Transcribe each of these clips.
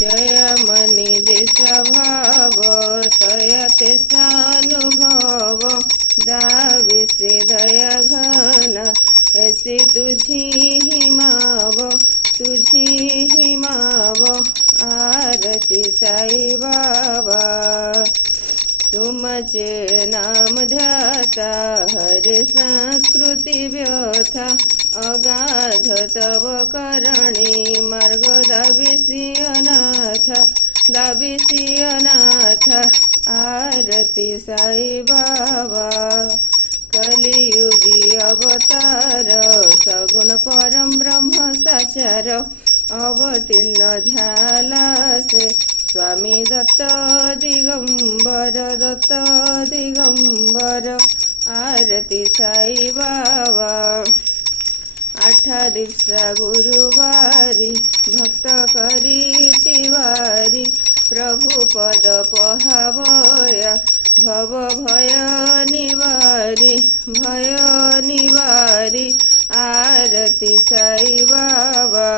जय मनी दिशा भाव तया तेसानुभव दाविसे दया घन ऐसी तुझी ही माव आरती साई बाबा तुमचे नाम ध्याता हरे संस्कृती व्यथा अगाध तव करणी मार्ग दाविसी अनाथ आरती साई बाबा कलियुगी अवतार सगुण परम ब्रह्म साचार अवतीर्ण झाला से स्वामी दत्त दिगंबर आरती साई बाबा आठा दिवसा गुरुवारी भक्त करी तिवारी प्रभु पद पहावया भव भय निवारी आरती साई बाबा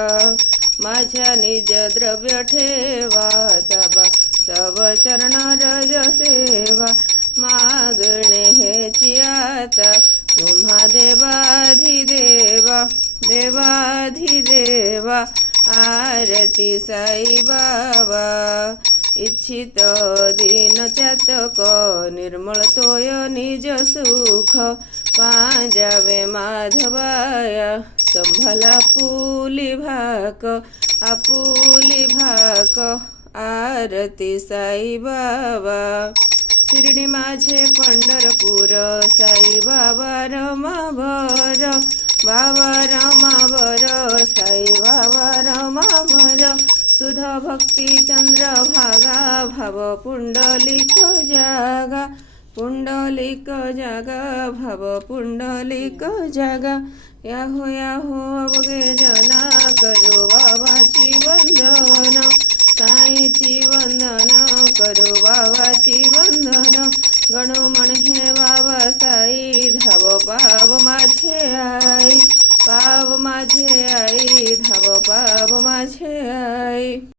माझ्या निज द्रव्य ठेवा तब चरण रज सेवा मागणे हेची आता तुम्हा देवाधिदेवा आरती साई बाबा इच्छित दीन चातक निर्मळ तोय निज सुख पांजावे माधवाया संभला आपुली भाक आरती साई बाबा शिर्डी माझे पंढरपूर साई बाबा रमाभर साई बाबा रमाभर सुधा भक्ती चंद्र भागा भाव पुंडलिक जागा भाव पुंडलिक जागा याहो अवघे जना करो बाबाची वंदन साईची वंदन करो बाबाची वंदन गणू म्हणे बाबा साई धाव पाव माझे आई धाव पाव माझे आई